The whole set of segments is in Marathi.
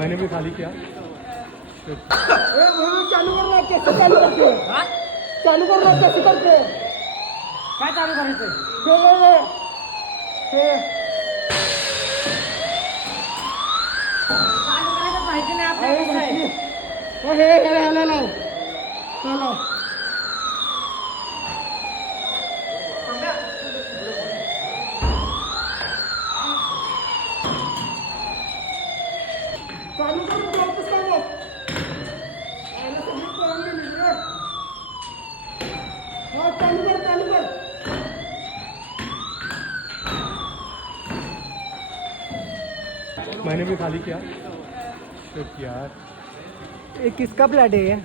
मैंने भी खाली किया। चालू करणार कसं चालू करते चालू करणार कसं करते काय चालू करायचं चालू करायचं माहिती नाही आपल्याला चालू करून जाऊच सांगत चालू कर मैंने भी खाली किया। शिट यार, हे किसका प्लॅट आहे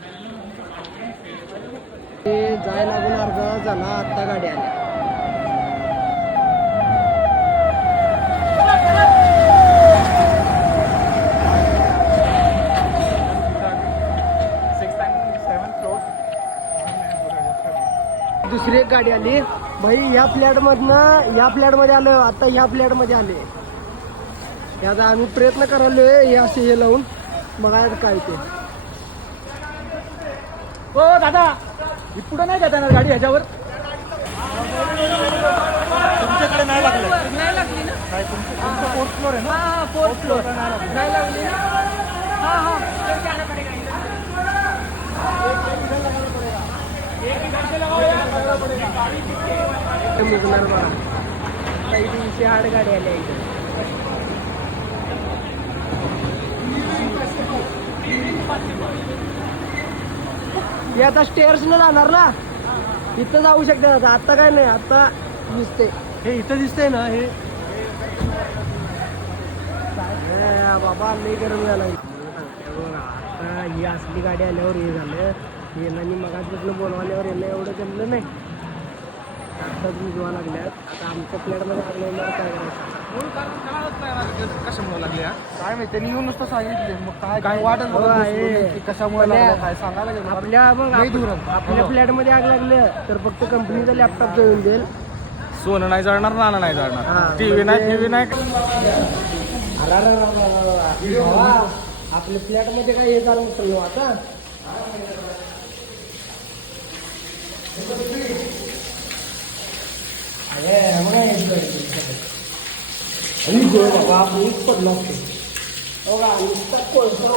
ते जाय लागून अर्धा झाला आत्ता गाडी आली दुसरी एक गाडी आली भाई या फ्लॅट मधनं या फ्लॅट मध्ये आलो आता या फ्लॅट मध्ये आले आता आम्ही प्रयत्न करायलोय हे असे हे लावून बघायचं काय ते ओ दादा, पुढे नाही जाता गाडी ह्याच्यावर? तुमच्याकडे नाही लागलं? नाही लागली ना काय तुमचं फोर्थ फ्लोर आहे ना? हा फोर्थ फ्लोर नाही लागली ना हा हा तर जाना पडेगा मुगणार बघा काही 208 गाडी आल्या इथे हे आता स्टेअर्स न जाणार ना इथं जाऊ शकते आता काय नाही आता दिसते हे इथं दिसतंय ना हे बाबा लई गरम झाला आता ही असली गाडी आल्यावर हे झालं याला मी मगाचपासून बोलवाल्यावर याला एवढं जमलं नाही आताच भिजवा लागल्यात आता आमच्या प्लेटमध्ये लागल्यावर काय करायचं कशामुळे लागले? काय माहिती, त्यांनी येऊन नुसतं सांगितले, मग काय वाटत हो आहे. कशामुळे लागलं काय सांगायला लागेल. आपल्या मग आपल्या फ्लॅटमध्ये आग लागलं तर फक्त कंपनीचा लॅपटॉप देऊन देईल सोनं नाही जळणार, नाणं नाही हा, जळणार, टीव्ही नाही भावा, आपल्या फ्लॅटमध्ये काय हे झालं नसेल आता बाबा आपण पडलो असतो बघा नुसता कोळसा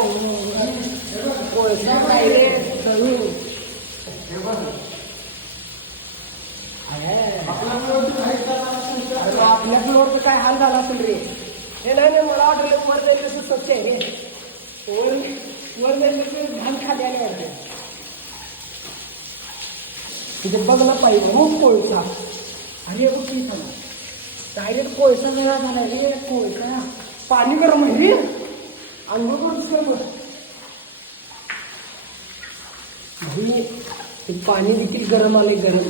कोळसा काय रे तळून आपल्या फ्लोअरचं काय हाल झाला असेल रे हे नाही मला वाटलं वर जाईल कसं स्वच्छ आहे रे वर जाईल घाण खाली आले वाटते तिथे बघला पाहिजे मग कोळसा अरे बघ की पण डायरेक्ट कोळसा वेळा झाला रे कोळसा पाणी गरम आहे रे अंघोळ भाई पाणी देखील गरम आले गरम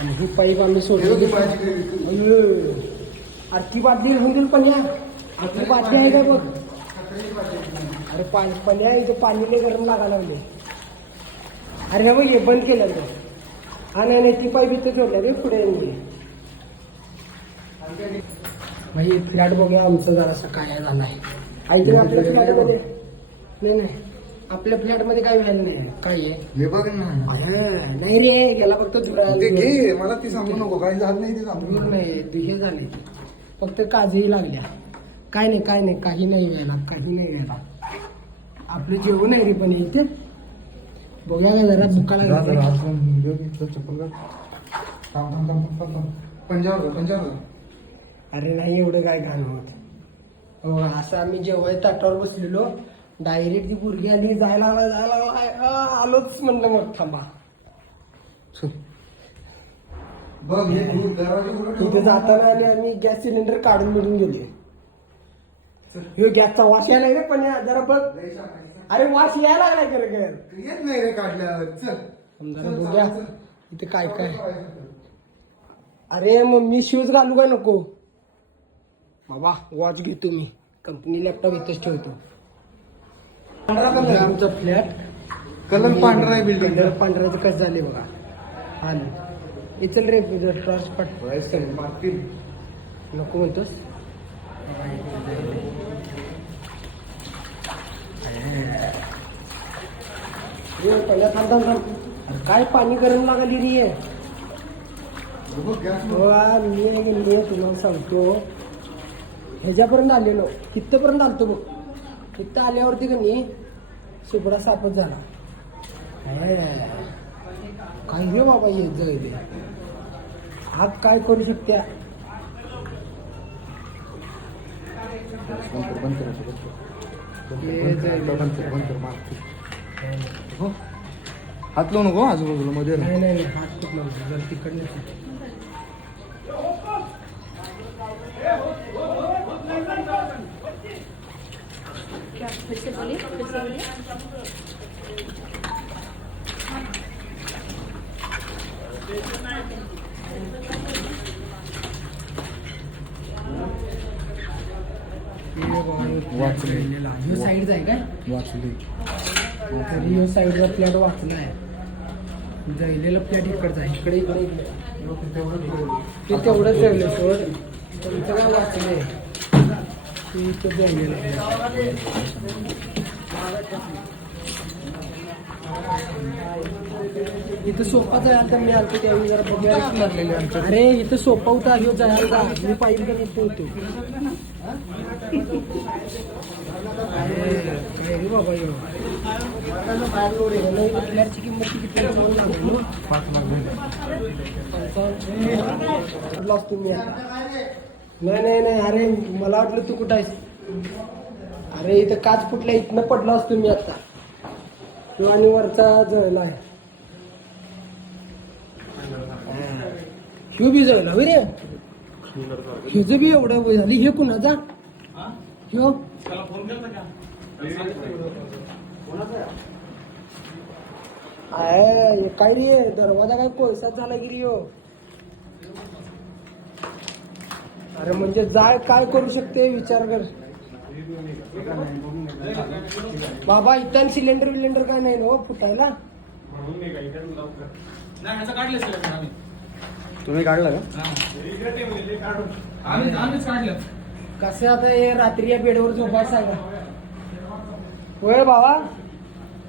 आणि ही पाईप आम्ही सोडली आरती बादली राहून दिल पण या आरती बादली आहे का बघ अरे पण या इथं पाणी लय गरम लागायला लागले अरे हे बघ हे बंद केलं तो हा नाही ती पाईप इथं जोडल्या रे पुढे भाई फ्लॅट बघूया आमचं जरासं काय झालं आहे ऐकलं आपल्या फ्लॅटमध्ये नाही आपल्या फ्लॅटमध्ये काय व्हायला नाही काय आहे हे बघ ना नाही रे गेला फक्त ते घे, मला ती सांगू नको, काही झालं नाही ते सांगू नाही हे झाले फक्त काजही लागल्या काय नाही काही नाही व्हायला आपलं जेवण आहे रे पण इथे बघूया का जरा भुका लागला चप्पल पंजाब अरे नाही एवढं काय घाण होत हो असं आम्ही जेव्हा ताटावर बसलेलो डायरेक्ट ती पोरगी आली जायला आलोच म्हणलं मग थांबा बघ हे दरवाजे तिथे जाताना आणि आम्ही गॅस सिलेंडर काढून मिळून गेले ह्यो गॅसचा वास यायला रे पण जरा बघ अरे वास यायला लागलाय खरं येत नाही रे काढल्यावर. चल जरा बघूया इथे काय काय अरे मग मी शूज घालू काय नको बाबा वॉच घेतो मी कंपनी लॅपटॉप इथंच ठेवतो. पांढरा हे कलर आमचा फ्लॅट. कलर पांढरा आहे बिल्डिंग कलर पांढऱ्याचं कसं झाले बघा. हा हे चल रे टॉर्च पट मारतील. नको म्हणतोस. पहिल्या थांब थांब थांब. अरे काय पाणी गरम लागली रे. बघ गॅस मी तुम्हाला सांगतो ह्याच्यापर्यंत आलेलो तिथपर्यंत आलतो बघ. तिथं आल्यावरती का नाही सुपडा सापच झाला. काय रे बाबा येत जाईल हात काय करू शकत्या. हात लावू नको आजूबाजूला मध्ये नाही नाही हात कुठला जर तिकडनं फिर से बोलिए. ह्यो साईड आहे काय वाचली. तरी ह्यो साईडचा फ्लॅट वाचला आहे. जळलेलं फ्लॅट इकडचा आहे. इकडे इकडे इकडे ते तेवढंच जळलं सोड. तुमचं काय वाचलंय ते इथं जळलेलं आहे. इथं सोफा जायला तर मी आलतो त्यावेळी जरा बघूया. अरे इथं सोफा होता ह्यो जायला मी पाहिजे का येतो होतो. काय रे बाबा ह्यो फ्लॅटची किंमत किती तुम्ही आता. नाही नाही नाही अरे मला वाटलं तू कुठं आहेस. अरे इथं काच फुटल्या इथनं पडला असतो मी आता. तो आणि वरचा जळला आहे. ह्यो बी जळला रे. ह्याचं बी एवढं वय झाली. हे कुणाचा ह्यो काय रे दरवाजा काय कोळसात झाला की रे ह्यो. अरे म्हणजे जाळ काय करू शकते विचार कर बाबा. इथं सिलेंडर विलेंडर काय नाही ना फुटायला. तुम्ही काढला का? कसं आता हे रात्री या बेडवर झोपायचं सांगा. होय बाबा.